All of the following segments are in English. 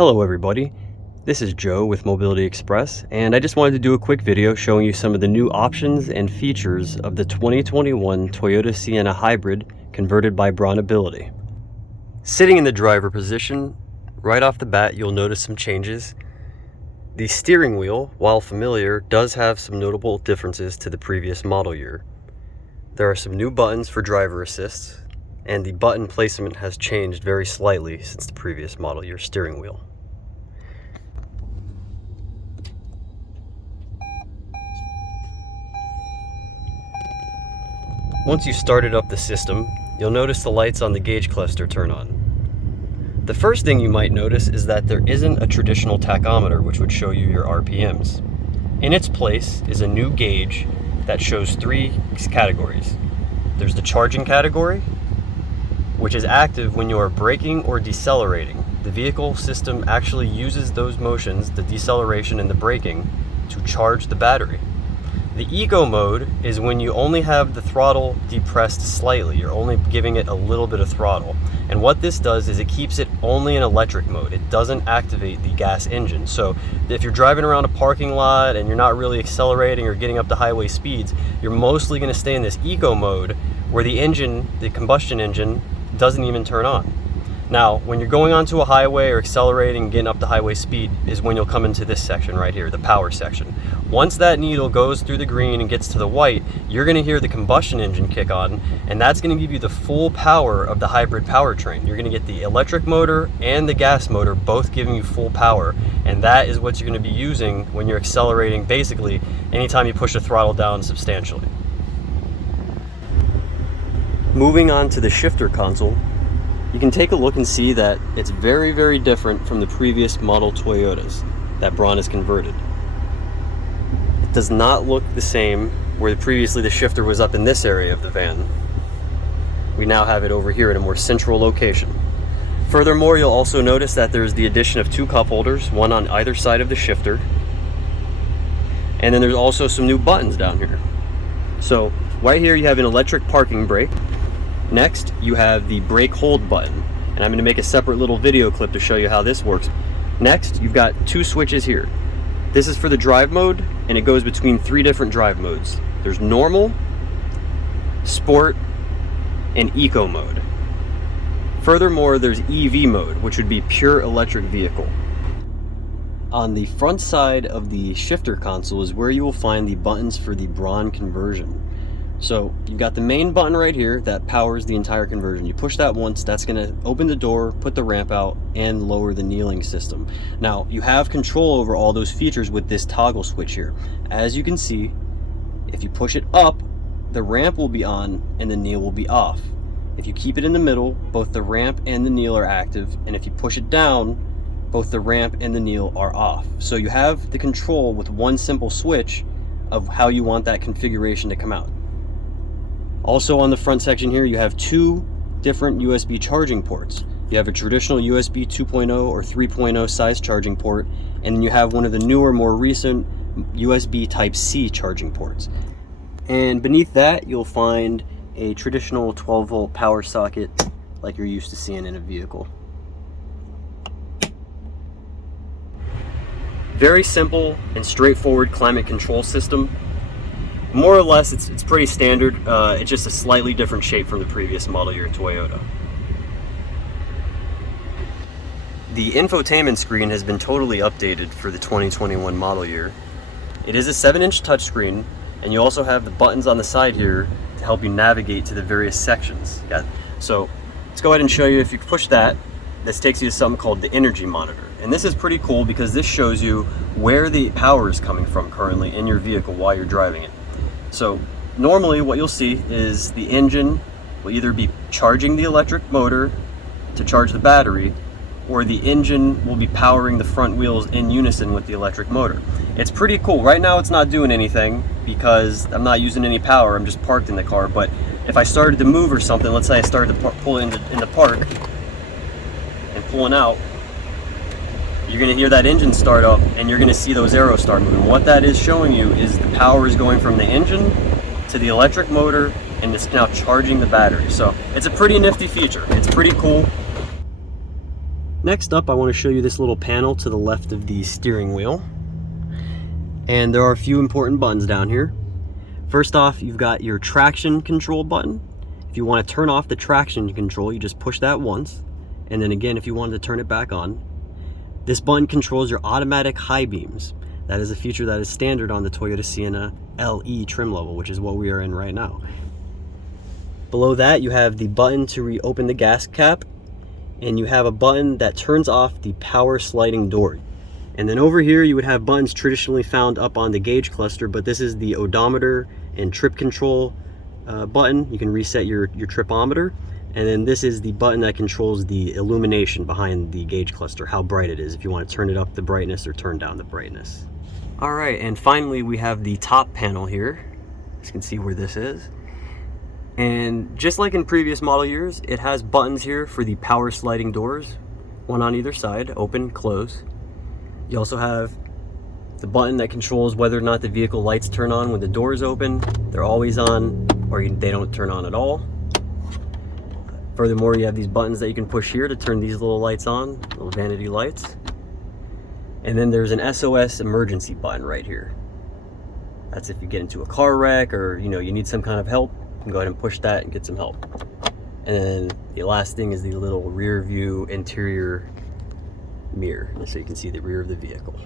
Hello everybody, this is Joe with Mobility Express, and I just wanted to do a quick video showing you some of the new options and features of the 2021 Toyota Sienna Hybrid converted by BraunAbility. Sitting in the driver position, right off the bat you'll notice some changes. The steering wheel, while familiar, does have some notable differences to the previous model year. There are some new buttons for driver assist, and the button placement has changed very slightly since the previous model year steering wheel. Once you've started up the system, you'll notice the lights on the gauge cluster turn on. The first thing you might notice is that there isn't a traditional tachometer which would show you your RPMs. In its place is a new gauge that shows three categories. There's the charging category, which is active when you are braking or decelerating. The vehicle system actually uses those motions, the deceleration and the braking, to charge the battery. The eco mode is when you only have the throttle depressed slightly. You're only giving it a little bit of throttle. And what this does is it keeps it only in electric mode. It doesn't activate the gas engine. So if you're driving around a parking lot and you're not really accelerating or getting up to highway speeds, you're mostly going to stay in this eco mode where the engine, the combustion engine, doesn't even turn on. Now, when you're going onto a highway or accelerating and getting up to highway speed is when you'll come into this section right here, the power section. Once that needle goes through the green and gets to the white, you're going to hear the combustion engine kick on, and that's going to give you the full power of the hybrid powertrain. You're going to get the electric motor and the gas motor both giving you full power, and that is what you're going to be using when you're accelerating, basically anytime you push the throttle down substantially. Moving on to the shifter console, you can take a look and see that it's very, very different from the previous model Toyotas that Braun has converted. It does not look the same where previously the shifter was up in this area of the van. We now have it over here in a more central location. Furthermore, you'll also notice that there's the addition of two cup holders, one on either side of the shifter. And then there's also some new buttons down here. So right here you have an electric parking brake. Next, you have the brake hold button, and I'm going to make a separate little video clip to show you how this works. Next, you've got two switches here. This is for the drive mode, and it goes between three different drive modes. There's normal, sport, and eco mode. Furthermore, there's EV mode, which would be pure electric vehicle. On the front side of the shifter console is where you will find the buttons for the Braun Conversion. So you've got the main button right here that powers the entire conversion. You push that once, that's going to open the door, put the ramp out, and lower the kneeling system. Now, you have control over all those features with this toggle switch here. As you can see, if you push it up, the ramp will be on and the kneel will be off. If you keep it in the middle, both the ramp and the kneel are active, and if you push it down, both the ramp and the kneel are off. So you have the control with one simple switch of how you want that configuration to come out. Also on the front section here, you have two different USB charging ports. You have a traditional USB 2.0 or 3.0 size charging port, and then you have one of the newer, more recent USB Type-C charging ports. And beneath that, you'll find a traditional 12-volt power socket like you're used to seeing in a vehicle. Very simple and straightforward climate control system. More or less, it's pretty standard. It's just a slightly different shape from the previous model year Toyota. The infotainment screen has been totally updated for the 2021 model year. It is a 7-inch touchscreen, and you also have the buttons on the side here to help you navigate to the various sections. So let's go ahead and show you. If you push that, this takes you to something called the energy monitor. And this is pretty cool because this shows you where the power is coming from currently in your vehicle while you're driving it. So normally what you'll see is the engine will either be charging the electric motor to charge the battery, or the engine will be powering the front wheels in unison with the electric motor. It's pretty cool. Right now it's not doing anything because I'm not using any power. I'm just parked in the car. But if I started to move or something, let's say I started to pull in the park and pulling out, you're going to hear that engine start up and you're going to see those arrows start moving. What that is showing you is the power is going from the engine to the electric motor, and it's now charging the battery. So it's a pretty nifty feature. It's pretty cool. Next up, I want to show you this little panel to the left of the steering wheel. And there are a few important buttons down here. First off, you've got your traction control button. If you want to turn off the traction control, you just push that once. And then again, if you wanted to turn it back on. This button controls your automatic high beams. That is a feature that is standard on the Toyota Sienna LE trim level, which is what we are in right now. Below that, you have the button to reopen the gas cap, and you have a button that turns off the power sliding door. And then over here, you would have buttons traditionally found up on the gauge cluster, but this is the odometer and trip control button. You can reset your tripometer. And then this is the button that controls the illumination behind the gauge cluster, how bright it is, if you want to turn it up the brightness or turn down the brightness. All right, and finally we have the top panel here. You can see where this is. And just like in previous model years, it has buttons here for the power sliding doors, one on either side, open, close. You also have the button that controls whether or not the vehicle lights turn on when the doors open. They're always on, or they don't turn on at all. Furthermore, you have these buttons that you can push here to turn these little lights on, little vanity lights. And then there's an SOS emergency button right here. That's if you get into a car wreck or you need some kind of help, you can go ahead and push that and get some help. And then the last thing is the little rear view interior mirror, so you can see the rear of the vehicle.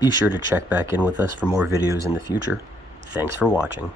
Be sure to check back in with us for more videos in the future. Thanks for watching.